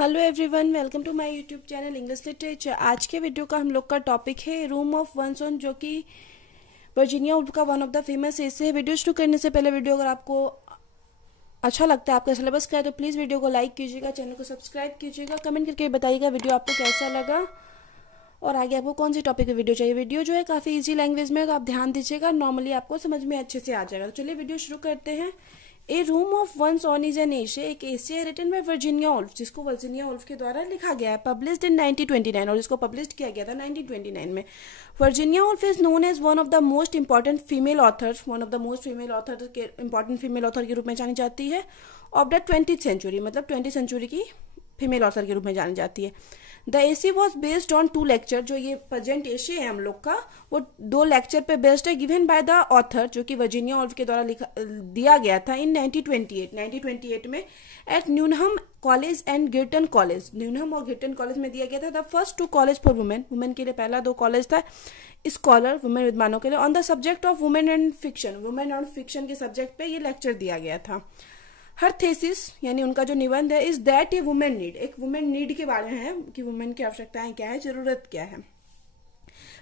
Hello everyone, welcome to my YouTube channel English literature. आज के video का हम लोग का टॉपिक है रूम ऑफ वंस ओन, जो कि वर्जीनिया वुल्फ का वन ऑफ द फेमस एसे है। वीडियो शुरू करने से पहले अगर आपको अच्छा लगता है, आपका सिलेबस का है, तो प्लीज़ वीडियो को लाइक कीजिएगा, चैनल को सब्सक्राइब कीजिएगा, कमेंट करके बताइएगा वीडियो आपको कैसा लगा और आगे आपको कौन सी टॉपिक पे वीडियो चाहिए। वीडियो जो है काफ़ी इजी लैंग्वेज में है, तो आप ध्यान दीजिएगा, नॉर्मली आपको समझ में अच्छे से आ जाएगा। तो चलिए वीडियो शुरू करते हैं। A room of one's own is an essay, एक एसे है रिटन बाय वर्जीनिया वुल्फ, जिसको वर्जीनिया वुल्फ के द्वारा लिखा गया है, पब्लिश्ड इन 1929, और इसको पब्लिश किया गया था 1929 में। Virginia Woolf is known as one of the most important female author, one of the most female author के इंपॉर्टेंट फीमेल ऑथर के रूप में जानी जाती है ऑफ द 20th सेंचुरी, मतलब 20th सेंचुरी की फीमेल ऑथर के रूप में जानी जाती है। The essay was based on 2 lecture, जो ये प्रेजेंट एसे है हम लोग का, वो 2 लेक्चर पे बेस्ड है, गिवन बाय द ऑथर, जो कि वर्जीनिया वुल्फ के द्वारा दिया गया था इन 1928 में एट न्यूनहम कॉलेज एंड गिरटन कॉलेज। न्यूनहम और गिरटन कॉलेज में दिया गया था। The first 2 college for women, women के लिए पहला 2 कॉलेज था स्कॉलर, वुमेन विद्वानों के लिए, on the subject of women and fiction, women और फिक्शन के सब्जेक्ट पे ये लेक्चर दिया गया था। हर थेसिस यानी उनका जो निबंध है, is that A women need, एक वुमेन नीड के बारे में है कि वुमेन की आवश्यकताएं क्या है, जरूरत क्या है।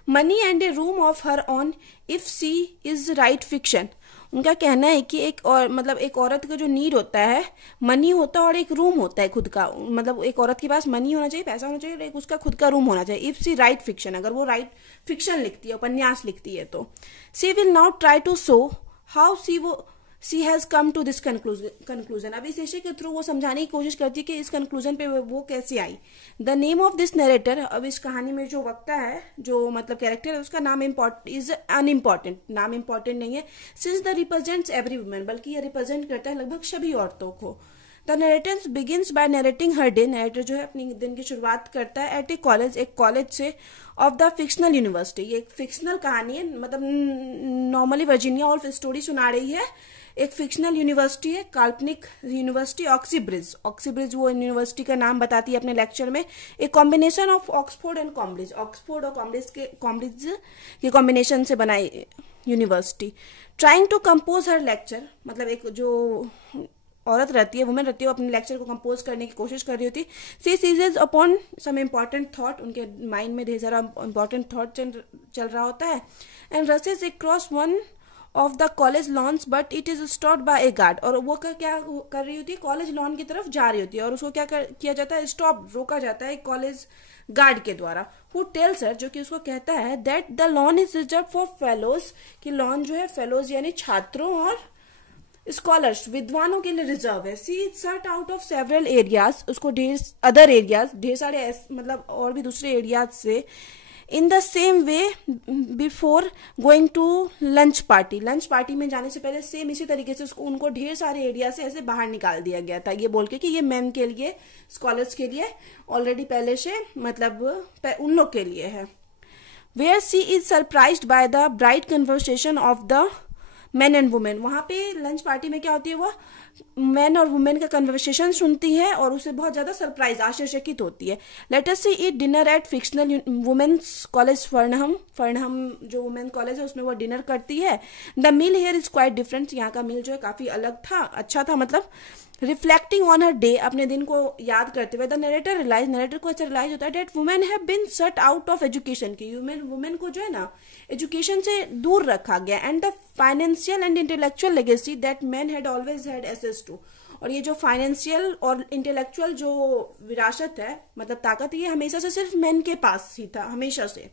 Money and a room of her own if she is write fiction, उनका कहना है कि एक और मतलब एक औरत का जो नीड होता है, मनी होता है और एक रूम होता है खुद का, मतलब एक औरत के पास मनी होना चाहिए, पैसा होना चाहिए, और एक उसका खुद का रूम होना चाहिए। इफ सी राइट फिक्शन, अगर वो राइट फिक्शन लिखती है, उपन्यास लिखती है, तो she will now try to show how she has come to this conclusion. अब इस एसे के थ्रू वो समझाने की कोशिश करती है कि इस कंक्लूजन पे वो कैसे आई। The name of this narrator, अब इस कहानी में जो वक्ता है, जो मतलब कैरेक्टर है, उसका नाम इज अनइम्पॉर्टेंट, नाम इम्पॉर्टेंट नहीं है, since the represents every women, बल्कि ये रिप्रेजेंट करता है लगभग सभी औरतों को। The narrator begins bye narrating her day, narrator जो है अपनी दिन की शुरुआत करता है एट ए कॉलेज, एक कॉलेज से, ऑफ द फिक्शनल यूनिवर्सिटी। ये एक फिक्शनल कहानी है, मतलब नॉर्मली वर्जीनिया वुल्फ स्टोरी सुना रही है, एक फिक्शनल यूनिवर्सिटी है, काल्पनिक यूनिवर्सिटी, ऑक्सीब्रिज। ऑक्सीब्रिज वो यूनिवर्सिटी का नाम बताती है अपने लेक्चर में। एक combination of Oxford and Cambridge, Oxford और कॉम्ब्रिज के कॉम्बिनेशन से बनाई university. Trying to compose her lecture, मतलब एक जो औरत रहती है, वुमेन रहती है, वो अपने लेक्चर को कंपोज करने की कोशिश कर रही होती। She seizes upon some important thought, उनके माइंड में ढेर सारा इंपॉर्टेंट थॉट चल रहा होता है। And rushes across one of the college lawns but it is stopped by a guard, और वो क्या कर रही होती है, कॉलेज लॉन की तरफ जा रही होती है, और उसको क्या किया जाता है, स्टॉप, रोका जाता है कॉलेज गार्ड के द्वारा। हु टेल्स हर, जो कि उसको कहता है, that the lawn is reserve for fellows, कि लॉन जो है फेलोज यानी छात्रों और स्कॉलर्स, विद्वानों के लिए रिजर्व है। She is shut out of several areas, उसको ढेर सारे मतलब और भी दूसरे एरियाज से। In the same way before going to lunch party, lunch party में जाने से पहले सेम इसी तरीके से उनको ढेर सारे एरिया से ऐसे बाहर निकाल दिया गया था, ये बोल के कि ये मेन के लिए, स्कॉलर्स के लिए ऑलरेडी पहले से, मतलब उन लोग के लिए है। Where she is surprised by the bright conversation of the man and women, वहां पे लंच पार्टी में क्या होती है, वो मैन और वुमेन का कन्वर्सेशन सुनती है और उसे बहुत ज्यादा सरप्राइज, आश्चर्यचकित होती है। Let us see eat dinner at fictional women's college Fernham जो वुमेन कॉलेज है उसमें वो डिनर करती है। The meal here is quite different, यहाँ का मील जो है काफी अलग था, अच्छा था, मतलब रिफ्लेक्टिंग ऑन हर डे, अपने दिन को याद करते हुए। द नरेटर नरेटर को अच्छा रियलाइज होता है that women have been shut out of education, की वुमेन को जो है ना एजुकेशन से दूर रखा गया, and the financial and intellectual legacy that man had always had access to, और ये जो फाइनेंशियल और इंटेलेक्चुअल जो विरासत है, मतलब ताकत, ये हमेशा से सिर्फ मैन के पास ही था, हमेशा से।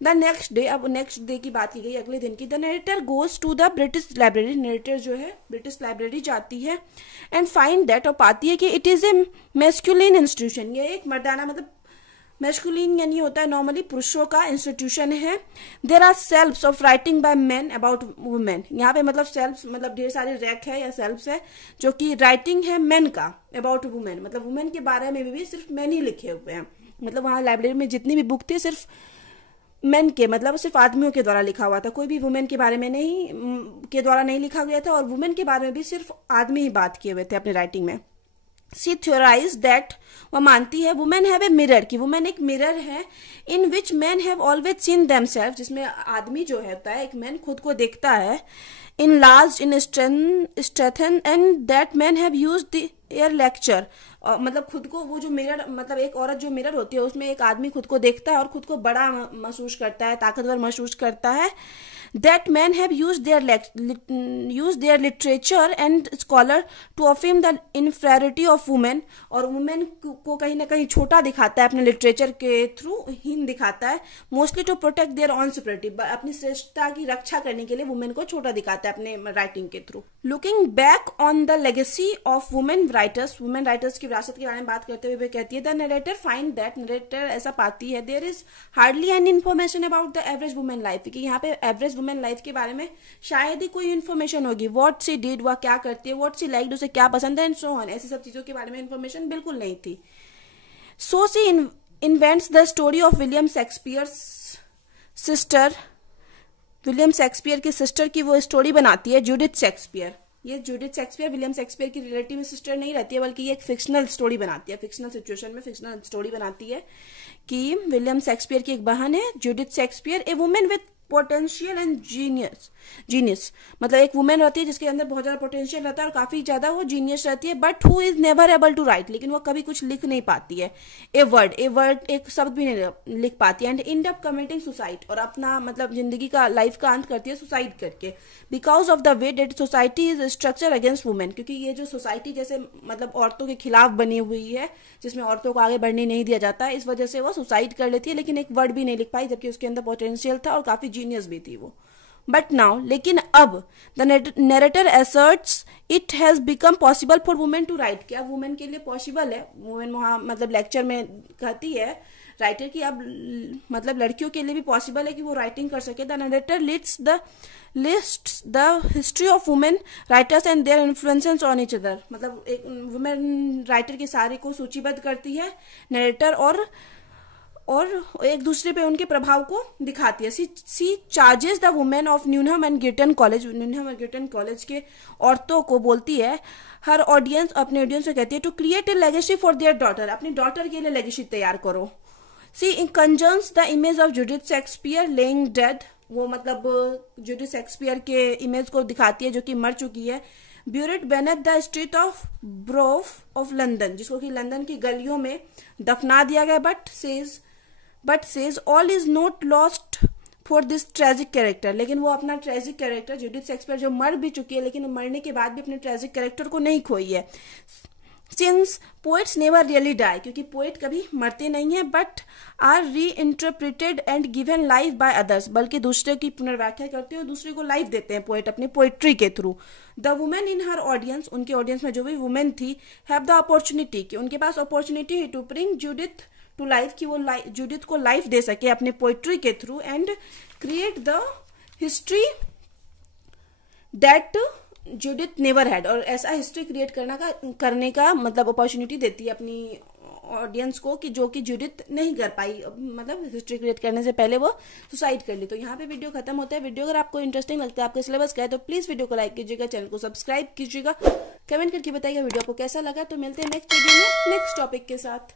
द नेक्स्ट डे, अब नेक्स्ट डे की बात की गई, अगले दिन की। The narrator goes to the British Library, narrator जो है ब्रिटिश लाइब्रेरी जाती है, एंड फाइंड दैट, और पाती है कि it is a masculine institution, ये एक मर्दाना, मतलब मैस्कुलिन यानी होता है नॉर्मली पुरुषों का इंस्टीट्यूशन है। There are shelves of writing by men about women, यहाँ पे मतलब सेल्फ्स मतलब ढेर सारे रैक है या सेल्फ्स है जो कि राइटिंग है मेन का अबाउट वुमेन, मतलब वुमेन के बारे में भी सिर्फ मेन ही लिखे हुए हैं। मतलब वहाँ लाइब्रेरी में जितनी भी बुक थी सिर्फ मेन के, मतलब सिर्फ आदमियों के द्वारा लिखा हुआ था, कोई भी वुमेन के बारे में के द्वारा नहीं लिखा गया था, और वुमेन के बारे में भी सिर्फ आदमी ही बात किए हुए थे अपनी राइटिंग में। सी थ्योराइज दैट, वह मानती है, वुमेन हैव ए मिरर, की वुमेन एक मिरर है, in which man have always seen themselves, जिसमें आदमी जो होता है, एक मैन खुद को देखता है, in large in strength and that man have used air lecture, मतलब खुद को वो जो मिरर, मतलब एक औरत जो मिरर होती है उसमें एक आदमी खुद को देखता है और खुद को बड़ा महसूस करता है, ताकतवर महसूस करता है. That men have used their literature and scholar to affirm the inferiority of women, और वुमेन को कहीं ना कहीं छोटा दिखाता है अपने लिटरेचर के थ्रू, हीन दिखाता है. Mostly to protect their own superiority, अपनी श्रेष्ठता की रक्षा करने के लिए वुमेन को छोटा दिखाता है अपने राइटिंग के through. Looking back on the legacy of women writers की विरासत के बारे में बात करते हुए वे कहती है, the narrator find that, narrator ऐसा पाती है, there is hardly any information about the average women life, कि यहाँ पे एवरेज वुमेन लाइफ के बारे में शायद ही कोई इन्फॉर्मेशन होगी. व्हाट सी डिड, वह क्या करती है, व्हाट सी लाइक्ड, उसे क्या पसंद है, एंड सो ऑन, ऐसी सब चीजों के बारे में इन्फॉर्मेशन बिल्कुल नहीं थी. So she invents the story of William Shakespeare sister, William Shakespeare की सिस्टर की वो स्टोरी बनाती है, जूडिथ शेक्सपियर. ये जूडिथ शेक्सपियर विलियम शेक्सपियर की रिलेटिव सिस्टर नहीं रहती है, बल्कि ये एक फिक्शनल स्टोरी बनाती है, फिक्शनल सिचुएशन में फिक्शनल स्टोरी बनाती है कि विलियम शेक्सपियर की एक बहन है Judith Shakespeare, A women with potential and genius, मतलब एक वुमेन रहती है जिसके अंदर बहुत ज्यादा पोटेंशियल रहता है और काफी ज्यादा वो जीनियस रहती है, but who is never able to write, लेकिन वो कभी कुछ लिख नहीं पाती है. ए वर्ड एक शब्द भी नहीं लिख पाती है. And and up committing suicide, और अपना मतलब जिंदगी का लाइफ का अंत करती है सुसाइड करके, because of the way that society is structure against women, क्योंकि ये जो सोसाइटी जैसे मतलब औरतों के खिलाफ बनी हुई है, जिसमें औरतों को आगे बढ़ने नहीं दिया जाता है, इस वजह से वो सुसाइड कर लेती है, लेकिन एक वर्ड भी नहीं लिख पाई, जबकि उसके अंदर पोटेंशियल था और काफी जीनियस भी थी वो. बट नाउ, लेकिन अब the narrator asserts it has become possible for women to write, क्या वुमेन के लिए पॉसिबल है, वुमेन वहां मतलब लेक्चर में कहती है राइटर की अब मतलब लड़कियों के लिए भी पॉसिबल है कि वो राइटिंग कर सके. The narrator list the history of women writers and their influences on each other, मतलब एक वुमेन राइटर के सारे को सूचीबद्ध करती है नरेटर, और एक दूसरे पे उनके प्रभाव को दिखाती है. She charges the women of Newnham and Girton college के औरतों को बोलती है, हर ऑडियंस, अपने ऑडियंस से कहती है, to create a legacy for their daughter, अपनी डॉटर के लिए लेगेसी तैयार करो. She in concerns the image of Judith Shakespeare lying dead, वो मतलब जूडिथ शेक्सपियर के इमेज को दिखाती है जो कि मर चुकी है. Buried beneath the street of ब्रोफ ऑफ लंदन, जिसको कि लंदन की गलियों में दफना दिया गया, but says all is not lost for this tragic character, लेकिन वो अपना ट्रेजिक कैरेक्टर जूडिथ शेक्सपियर जो मर भी चुकी है, लेकिन मरने के बाद भी अपने ट्रेजिक कैरेक्टर को नहीं खोई है. Since poets never really die, क्योंकि पोएट कभी मरते नहीं है, but are reinterpreted and given life by others, बल्कि दूसरे की पुनर्व्याख्या करते हैं और दूसरे को लाइफ देते हैं पोएट अपनी पोएट्री के through. The women in her audience, उनके ऑडियंस में जो भी वुमेन थी, हैव द अपॉर्चुनिटी, कि उनके पास अपॉर्चुनिटी है to bring Judith to life, कि वो जूडिथ को लाइफ दे सके अपने पोएट्री के through, and create the history that Judith never had, और ऐसा हिस्ट्री क्रिएट करने का मतलब अपॉर्चुनिटी देती है अपनी ऑडियंस को, कि जो कि जूडिथ नहीं कर पाई, मतलब हिस्ट्री क्रिएट करने से पहले वो सुसाइड कर ली. तो यहाँ पे वीडियो खत्म होता है. वीडियो अगर आपको इंटरेस्टिंग लगता है, आपके सिलेबस का है, तो प्लीज वीडियो को लाइक कीजिएगा, चैनल को सब्सक्राइब कीजिएगा, कमेंट करके बताइएगा वीडियो आपको कैसा लगा. तो मिलते हैं नेक्स्ट वीडियो में नेक्स्ट टॉपिक के साथ.